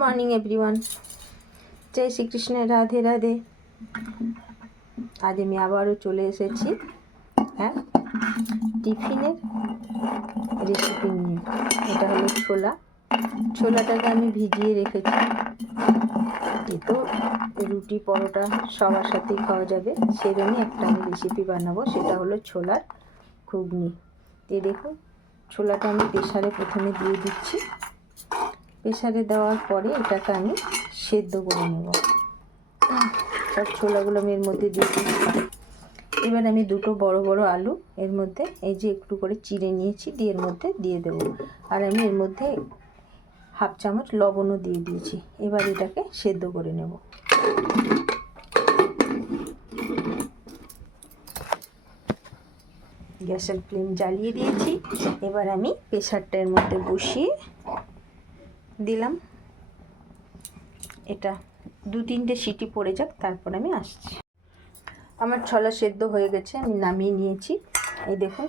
Morning everyone, জয় শ্রীকৃষ্ণ, রাধে রাধে। আজ আমি আবারও চলে এসেছি টিফিনের রেসিপি নিয়ে। এটা হলো ছোলাটাকে আমি ভিজিয়ে রেখেছি। এ তো রুটি পরোটা সবার সাথেই খাওয়া যাবে, সেরকমই একটা আমি রেসিপি বানাবো। সেটা হলো ছোলার ঘুগনি। দেখুন, ছোলাটা আমি প্রেসারে প্রথমে দিয়ে দিচ্ছি। প্রেসারে দেওয়ার পরে এটাকে আমি সেদ্ধ করে নেব। সব ছোলাগুলো আমি এর মধ্যে দিয়ে দিচ্ছি। এবার আমি দুটো বড় বড় আলু এর মধ্যে এই যে একটু করে চিড়ে নিয়েছি, দিয়ে এর মধ্যে দিয়ে দেবো। আর আমি এর মধ্যে হাফ চামচ লবণও দিয়ে দিয়েছি। এবার এটাকে সেদ্ধ করে নেব। গ্যাসের ফ্লেম জ্বালিয়ে দিয়েছি। এবার আমি প্রেসারটা এর মধ্যে বসিয়ে দিলাম। এটা 2-3টে সিটি পড়ে যাক, তারপর আমি আসছি। আমার ছোলা সেদ্ধ হয়ে গেছে, আমি নামিয়ে নিয়েছি। এই দেখুন,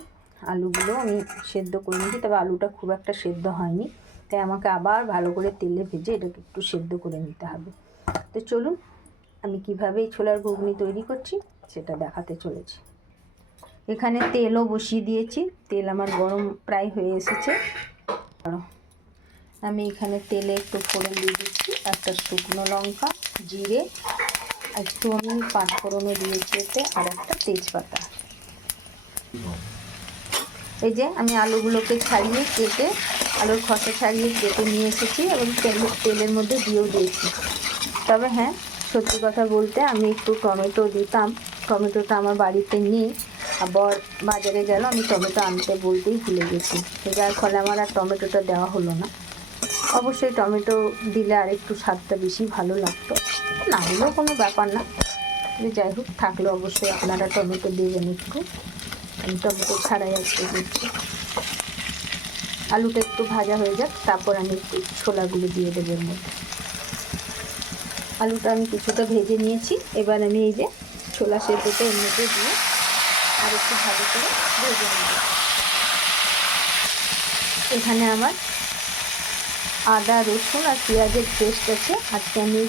আলুগুলো আমি সেদ্ধ করে নিয়েছি, তবে আলুটা খুব একটা সেদ্ধ হয়নি, তাই আমাকে আবার ভালো করে তেলে ভেজে এটাকে একটু সেদ্ধ করে নিতে হবে। তো চলুন, আমি কিভাবে এই ছোলার ঘুগনি তৈরি করছি সেটা দেখাতে চলেছি। এখানে তেলও বসিয়ে দিয়েছি। তেল আমার গরম প্রায় হয়ে এসেছে। আমি এখানে তেলে একটু ফোড়ন দিয়ে দিচ্ছি, একটা শুকনো লঙ্কা, জিরে, একটু আমি পাঁচফোড়নও দিয়েছি এতে, আর একটা তেজপাতা। এই যে আমি আলুগুলোকে ছাড়িয়ে কেটে, আলুর খসা ছাড়িয়ে কেটে নিয়ে এসেছি এবং তেলের মধ্যে দিয়েও দিয়েছি। তবে হ্যাঁ, সত্যি কথা বলতে আমি একটু টমেটো দিতাম। টমেটোটা আমার বাড়িতে নেই, আবার বাজারে গেল, আমি টমেটো আনতে বলতেই ভুলে গেছি। যার ফলে আমার আর টমেটোটা দেওয়া হলো না। অবশ্যই টমেটো দিলে আর একটু স্বাদটা বেশি ভালো লাগতো, না হলেও কোনো ব্যাপার না। যাই হোক, থাকলে অবশ্যই আপনারা টমেটো দেবেন একটু। আমি টমেটো ছাড়াই আজকে দিচ্ছি। আলুটা একটু ভাজা হয়ে যাক, তারপর আমি একটু ছোলাগুলো দিয়ে দেবো এর মধ্যে। আলুটা আমি কিছুটা ভেজে নিয়েছি। এবার আমি এই যে ছোলা সেদ্ধটা এর মধ্যে দিয়ে আর একটু ভালো করে ভেজে নেব। এখানে আমার আদা, রসুন আর পেঁয়াজের পেস্ট আছে। আজকে আমি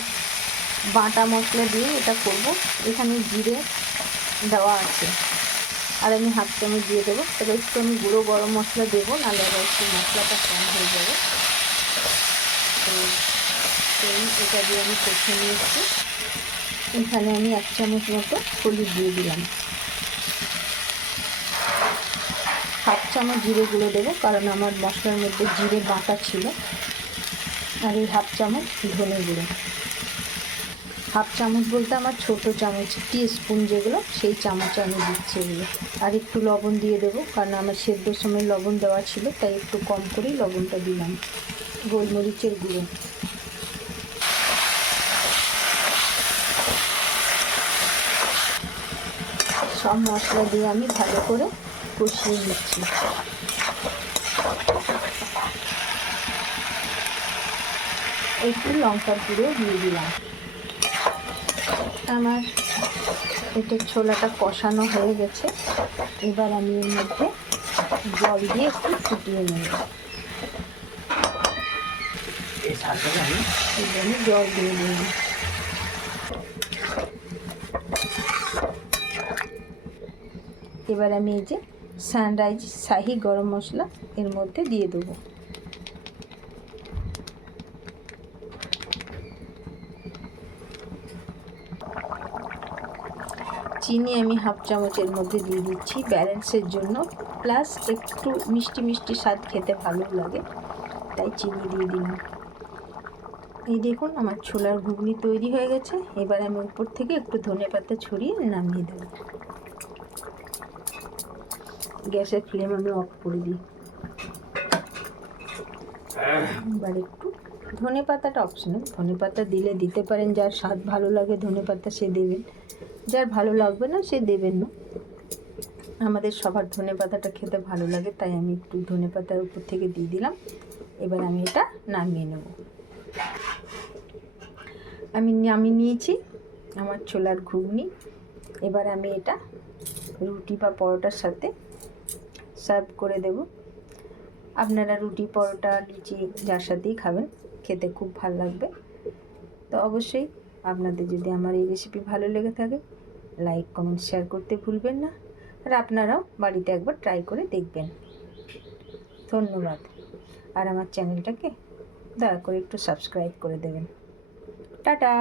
বাটা মশলা দিয়ে এটা করব। এখানে জিরে দেওয়া আছে, আর আমি হাফ চামচ দিয়ে দেবো। তবে একটু আমি গুঁড়ো গরম মশলা দেবো, নাহলে আবার একটু মশলাটা কম হয়ে যাবে। তো এটা দিয়ে আমি কষে নিয়েছি। এখানে আমি 1 চামচ মতো হলুদ দিয়ে দিলাম। হাফ চামচ জিরে গুঁড়ো দেবো, কারণ আমার মশলার মধ্যে জিরে বাটা ছিল। আর এই হাফ চামচ ধনে গুঁড়ো। হাফ চামচ বলতে আমার ছোটো চামচ, টিস্পুন যেগুলো, সেই চামচে আমি দিচ্ছি এগুলো। আর একটু লবণ দিয়ে দেবো, কারণ আমার সেদ্ধর সময় লবণ দেওয়া ছিল, তাই একটু কম করেই লবণটা দিলাম। গোলমরিচের গুঁড়ো। সব মশলা দিয়ে আমি ভালো করে কষিয়ে নিচ্ছি। একটু লঙ্কার গুঁড়ো দিয়ে দিলাম। আমার এটা ছোলাটা কষানো হয়ে গেছে। এবার আমি এর মধ্যে জল দিয়ে একটু ফুটিয়ে নেব। আমি জল দিয়ে দিলাম। এবার আমি এই যে সানরাইজ শাহি গরম মশলা এর মধ্যে দিয়ে দেবো। চিনি আমি হাফ চামচের মধ্যে দিয়ে দিচ্ছি ব্যালেন্সের জন্য, প্লাস একটু মিষ্টি মিষ্টি স্বাদ খেতে ভালো লাগে, তাই চিনি দিয়ে দিলাম। এই দেখুন, আমার ছোলার ঘুগনি তৈরি হয়ে গেছে। এবার আমি উপর থেকে একটু ধনেপাতা ছড়িয়ে নামিয়ে দেব। গ্যাসের ফ্লেম আমি অফ করে দিই। এবার একটু ধনেপাতাটা অপশনাল, ধনেপাতা দিলে দিতে পারেন, যার স্বাদ ভালো লাগে ধনেপাতা সে দেবেন, যার ভালো লাগবে না সে দেবেন না। আমাদের সবার ধনেপাতাটা খেতে ভালো লাগে, তাই আমি একটু ধনেপাতার উপর থেকে দিয়ে দিলাম। এবার আমি এটা নামিয়ে নেব। আমি নামিয়ে নিয়েছি আমার ছোলার ঘুগনি। এবার আমি এটা রুটি বা পরোটার সাথে সার্ভ করে দেব। আপনারা রুটি, পরোটা, লুচি যার সাথেই খাবেন, খেতে খুব ভালো লাগবে। তো অবশ্যই আপনাদের যদি আমার এই রেসিপি ভালো লেগে থাকে, লাইক, কমেন্ট, শেয়ার করতে ভুলবেন না। আর আপনারাও বাড়িতে একবার ট্রাই করে দেখবেন। ধন্যবাদ। আর আমার চ্যানেলটাকে দয়া করে একটু সাবস্ক্রাইব করে দেবেন। টাটা।